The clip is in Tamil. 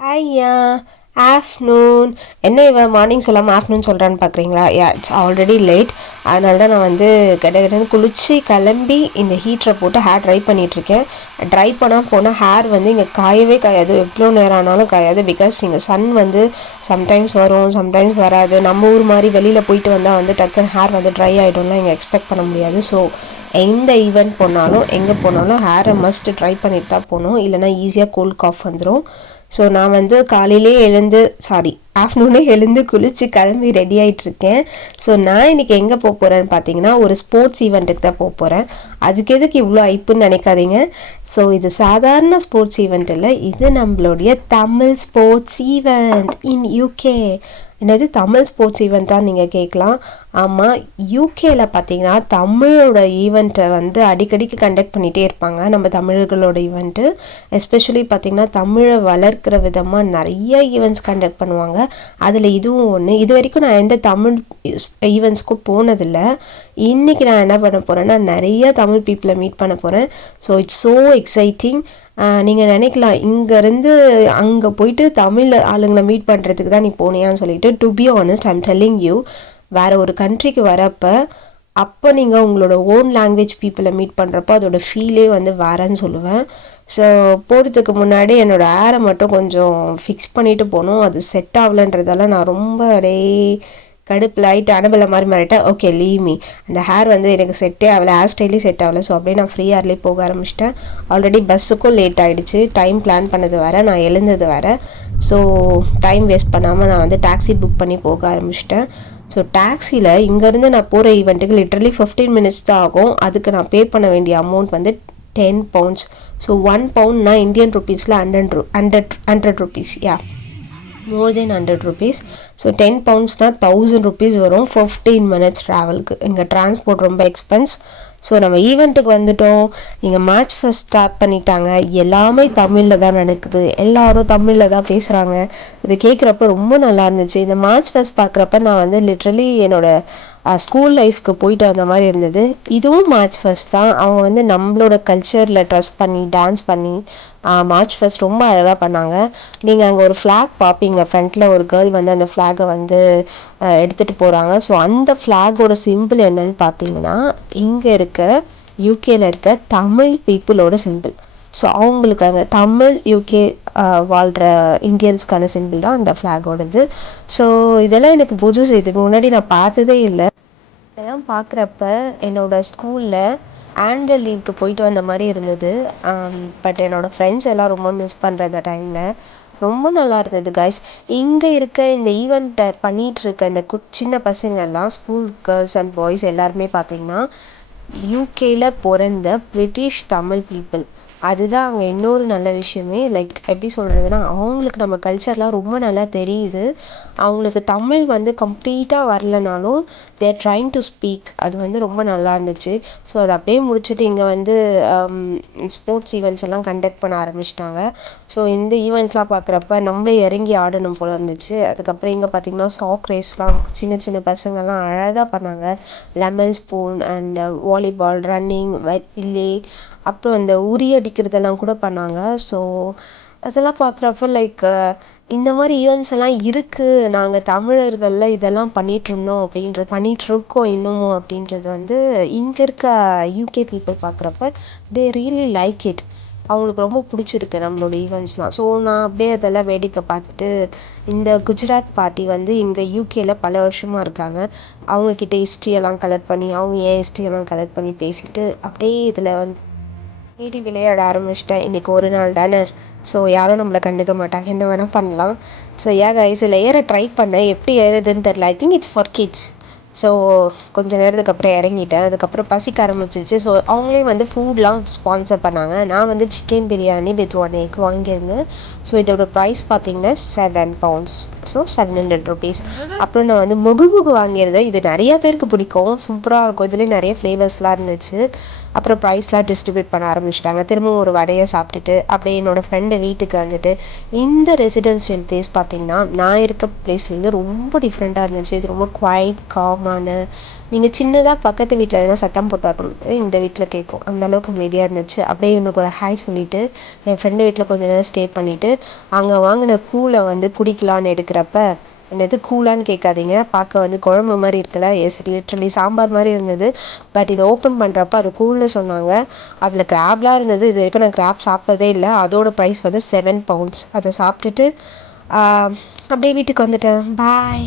ஹாய்யா, ஆஃப்டர்நூன். என்ன இவன் மார்னிங் சொல்லாமல் ஆஃப்டர்நூன் சொல்கிறான்னு பார்க்குறீங்களா? It's already late. அதனால தான் நான் வந்து கடகடன்னு குளித்து கிளம்பி இந்த ஹீட்டரை போட்டு ஹேர் ட்ரை பண்ணிகிட்ருக்கேன். ட்ரை போனால் ஹேர் வந்து இங்கே காயவே காயாது, எவ்வளோ நேரம் ஆனாலும் காயாது. பிகாஸ் இங்கே சன் வந்து சம்டைம்ஸ் வரும், சம்டைம்ஸ் வராது. நம்ம ஊர் மாதிரி வெளியில் போயிட்டு வந்தால் வந்து டக்குன்னு ஹேர் வந்து ட்ரை ஆகிடும்லாம் இங்கே எக்ஸ்பெக்ட் பண்ண முடியாது. ஸோ எந்த ஈவெண்ட் போனாலும் எங்கே போனாலும் ஹேரை மஸ்ட் ட்ரை பண்ணிட்டு தான் போகணும், இல்லைனா ஈஸியாக கோல்ட் காஃப் வந்துடும். ஸோ நான் வந்து ஆஃப்டர்நூனே எழுந்து குளித்து கிளம்பி ரெடி ஆகிட்டுருக்கேன். ஸோ நான் இன்றைக்கி எங்கே போக போகிறேன்னு பார்த்தீங்கன்னா, ஒரு ஸ்போர்ட்ஸ் ஈவெண்ட்டுக்கு தான் போக போகிறேன். அதுக்கு எதுக்கு இவ்வளோ ஐப்புன்னு நினைக்காதீங்க. ஸோ இது சாதாரண ஸ்போர்ட்ஸ் ஈவெண்ட் இல்லை, இது நம்மளுடைய Tamil sports event in UK. என்னது தமிழ் ஸ்போர்ட்ஸ் ஈவெண்ட்டாக நீங்கள் கேட்கலாம். ஆமாம், யூகேயில் பார்த்தீங்கன்னா தமிழோட ஈவெண்ட்டை வந்து அடிக்கடிக்கு கண்டக்ட் பண்ணிகிட்டே இருப்பாங்க, நம்ம தமிழர்களோட ஈவெண்ட்டு. எஸ்பெஷலி பார்த்திங்கன்னா தமிழை வளர்க்குற விதமாக நிறைய ஈவெண்ட்ஸ் கண்டக்ட் பண்ணுவாங்க. அதில் இதுவும் ஒன்று. இது வரைக்கும் நான் எந்த தமிழ் ஈவெண்ட்ஸ்க்கும் போனதில்லை. இன்றைக்கி நான் என்ன பண்ண போகிறேன்னா, நிறைய தமிழ் பீப்புளை மீட் பண்ண போகிறேன். So it's so exciting. நீங்கள் நினைக்கலாம் இங்கேருந்து அங்கே போயிட்டு தமிழ் ஆளுங்களை மீட் பண்ணுறதுக்கு தான் நீ போனியான்னு சொல்லிட்டு. To be honest, I'm telling you, வேறு ஒரு கண்ட்ரிக்கு வரப்போ அப்போ நீங்கள் உங்களோட ஓன் லாங்குவேஜ் பீப்புளை மீட் பண்ணுறப்போ அதோட ஃபீலே வந்து வேறன்னு சொல்லுவேன். ஸோ போகிறதுக்கு முன்னாடி என்னோடய ஹேரை மட்டும் கொஞ்சம் ஃபிக்ஸ் பண்ணிவிட்டு போகணும். அது செட் ஆகலைன்றதால நான் ரொம்ப கடுப்பில் ஆகிட்டு அனபலை மாதிரி மாறிட்டேன். Okay, leave me. அந்த ஹேர் வந்து எனக்கு செட்டே ஆகலை, ஹேர் ஸ்டைலே செட் ஆகலை. ஸோ அப்படியே நான் ஃப்ரீ ஹேர்லேயே போக ஆரம்பிச்சிட்டேன். ஆல்ரெடி பஸ்ஸுக்கும் லேட் ஆகிடுச்சு, டைம் பிளான் பண்ணது வேறு, நான் எழுந்தது வேறு. ஸோ டைம் வேஸ்ட் பண்ணாமல் நான் வந்து டாக்ஸி புக் பண்ணி போக ஆரம்பிச்சிட்டேன். ஸோ டாக்ஸியில் இங்கேருந்து நான் போகிற ஈவெண்ட்டுக்கு லிட்ரலி 15 மினிட்ஸ் தான் ஆகும். அதுக்கு நான் பே பண்ண வேண்டிய அமௌண்ட் வந்து 10 pounds. ஸோ 1 pound இந்தியன் ருப்பீஸில் 100 rupees. More then 100 rupees. So 10 pounds 1000 rupees வரும் 15 minutes ட்ராவலுக்கு. இங்கே டிரான்ஸ்போர்ட் ரொம்ப எக்ஸ்பென்ஸ். ஸோ நம்ம ஈவெண்ட்டுக்கு வந்துட்டோம். இங்கே மார்ச் ஃபர்ஸ்ட் ஸ்டார்ட் பண்ணிட்டாங்க. எல்லாமே தமிழில் தான் நடக்குது, எல்லாரும் தமிழில் தான் பேசுகிறாங்க. இது கேட்குறப்ப ரொம்ப நல்லா இருந்துச்சு. இந்த மார்ச் ஃபர்ஸ்ட் பார்க்குறப்ப நான் வந்து லிட்ரலி என்னோடய ஸ்கூல் லைஃப்க்கு போயிட்டு வந்த மாதிரி இருந்தது. இதுவும் மார்ச் ஃபர்ஸ்ட் தான். அவங்க வந்து நம்மளோட கல்ச்சரில் ட்ரெஸ் பண்ணி டான்ஸ் பண்ணி மார்ச் ஃபர்ஸ்ட் ரொம்ப அழகாக பண்ணாங்க. நீங்கள் அங்கே ஒரு ஃப்ளாக் பார்ப்பீங்க, ஃப்ரண்ட்டில் ஒரு கேர்ள் வந்து அந்த ஃப்ளாகை வந்து எடுத்துகிட்டு போகிறாங்க. ஸோ அந்த ஃப்ளாகோட சிம்பிள் என்னன்னு பார்த்தீங்கன்னா, இங்கே இருக்க யூகேயில் இருக்க தமிழ் பீப்புளோட சிம்பிள். ஸோ அவங்களுக்கு அங்கே தமிழ் யூகே வாழ்கிற இந்தியன்ஸ்க்கான சிம்பிள் தான் அந்த ஃப்ளாகோடது. ஸோ இதெல்லாம் எனக்கு புதுசு, இதுக்கு முன்னாடி நான் பார்த்ததே இல்லை. இதெல்லாம் பார்க்குறப்ப என்னோடய ஸ்கூலில் ஆனுவல் லீவுக்கு போயிட்டு வந்த மாதிரி இருந்தது. பட் என்னோடய ஃப்ரெண்ட்ஸ் எல்லாம் ரொம்ப மிஸ் பண்ணுற அந்த டைமில் ரொம்ப நல்லா இருந்தது கைஸ். இங்கே இருக்க இந்த ஈவெண்ட்டை பண்ணிகிட்ருக்க இந்த சின்ன பசங்கள்லாம், ஸ்கூல் கேர்ள்ஸ் அண்ட் பாய்ஸ் எல்லாருமே பார்த்திங்கன்னா யூகேயில் பிறந்த பிரிட்டிஷ் தமிழ் பீப்புள். அதுதான் அங்கே இன்னொரு நல்ல விஷயமே. லைக் எப்படி சொல்கிறதுனா, அவங்களுக்கு நம்ம கல்ச்சர்லாம் ரொம்ப நல்லா தெரியுது. அவங்களுக்கு தமிழ் வந்து கம்ப்ளீட்டாக வரலனாலும் தேர் ட்ரைங் டு ஸ்பீக். அது வந்து ரொம்ப நல்லா இருந்துச்சு. ஸோ அதை அப்படியே முடிச்சுட்டு இங்கே வந்து ஸ்போர்ட்ஸ் ஈவெண்ட்ஸ் எல்லாம் கண்டக்ட் பண்ண ஆரம்பிச்சிட்டாங்க. ஸோ இந்த ஈவெண்ட்லாம் பார்க்குறப்ப நம்மளே இறங்கி ஆடணும் போல இருந்துச்சு. அதுக்கப்புறம் இங்கே பார்த்திங்கன்னா சாக் ரேஸ்லாம் சின்ன சின்ன பசங்கள்லாம் அழகாக பண்ணாங்க. Lemon spoon and volleyball, running, வில்லே, அப்புறம் இந்த உரி அடிக்கிறதெல்லாம் கூட பண்ணாங்க. ஸோ அதெல்லாம் பார்க்குறப்ப லைக் இந்த மாதிரி ஈவெண்ட்ஸ் எல்லாம் இருக்குது, நாங்கள் தமிழர்களில் இதெல்லாம் பண்ணிகிட்ருக்கோம் இன்னமும் அப்படின்றது வந்து இங்கே இருக்க யூகே பீப்புள் பார்க்குறப்ப தே ரியலி லைக் இட். அவங்களுக்கு ரொம்ப பிடிச்சிருக்கு நம்மளோட ஈவெண்ட்ஸ்லாம். ஸோ நான் அப்படியே அதெல்லாம் வேடிக்கை பார்த்துட்டு, இந்த குஜராத் பார்ட்டி வந்து இங்கே யூகேயில் பல வருஷமாக இருக்காங்க. அவங்கக்கிட்ட ஹிஸ்ட்ரியெல்லாம் கலெக்ட் பண்ணி, அவங்க ஏன் ஹிஸ்ட்ரியெல்லாம் கலெக்ட் பண்ணி பேசிட்டு அப்படியே இதில் வந்து தேடி விளையாட ஆரம்பிச்சிட்டேன். இன்றைக்கி ஒரு நாள் தானே, ஸோ யாரும் நம்மளை கண்டுக்க மாட்டாங்க, என்ன வேணால் பண்ணலாம். ஸோ கைஸ், இதில் ஏற ட்ரை பண்ணேன், எப்படி ஏறுதுன்னு தெரில. I think it's for kids. So கொஞ்சம் நேரத்துக்கு அப்புறம் இறங்கிட்டேன். அதுக்கப்புறம் பசிக்க ஆரம்பிச்சிச்சு. ஸோ அவங்களே வந்து ஃபுட்லாம் ஸ்பான்சர் பண்ணாங்க. நான் வந்து சிக்கன் பிரியாணி வித் 1 egg வாங்கியிருந்தேன். ஸோ இதோட ப்ரைஸ் பார்த்தீங்கன்னா 7 pounds. So 700 rupees. அப்புறம் நான் வந்து முகு வாங்கியிருந்தேன். இது நிறையா பேருக்கு பிடிக்கும், சூப்பராக இருக்கும். இதுலேயும் நிறைய ஃப்ளேவர்ஸ்லாம் இருந்துச்சு. அப்புறம் ப்ரைஸ்லாம் டிஸ்ட்ரிபியூட் பண்ண ஆரம்பிச்சிட்டாங்க. திரும்ப ஒரு வடையை சாப்பிட்டுட்டு அப்படியே என்னோடய ஃப்ரெண்டு வீட்டுக்கு வந்துட்டு, இந்த ரெசிடென்ஷியல் பிளேஸ் பார்த்திங்கன்னா நான் இருக்க பிளேஸ்லேருந்து ரொம்ப டிஃப்ரெண்ட்டாக இருந்துச்சு. இது ரொம்ப குவைட் காம் போகலாமான்னு. நீங்கள் சின்னதாக பக்கத்து வீட்டில் எதனா சத்தம் போட்டாலும் இந்த வீட்டில் கேட்கும். அந்த அளவுக்கு அமைதியாக இருந்துச்சு. அப்படியே எனக்கு ஒரு ஹாய் சொல்லிவிட்டு என் ஃப்ரெண்டு வீட்டில் கொஞ்சம் நேரம் ஸ்டே பண்ணிவிட்டு அங்கே வாங்கின கூழை வந்து குடிக்கலான்னு எடுக்கிறப்ப, என்னது கூழான்னு கேட்காதீங்க, பார்க்க வந்து குழம்பு மாதிரி இருக்குல்ல, எஸ் லிட்ரலி சாம்பார் மாதிரி இருந்தது. பட் இதை ஓப்பன் பண்ணுறப்ப அது கூழ்னு சொன்னாங்க. அதில் கிராப்லாம் இருந்தது. இது வரைக்கும் நான் கிராப் சாப்பிட்டதே இல்லை. அதோட ப்ரைஸ் வந்து £7. அதை சாப்பிட்டுட்டு அப்படியே வீட்டுக்கு வந்துட்டேன். பாய்.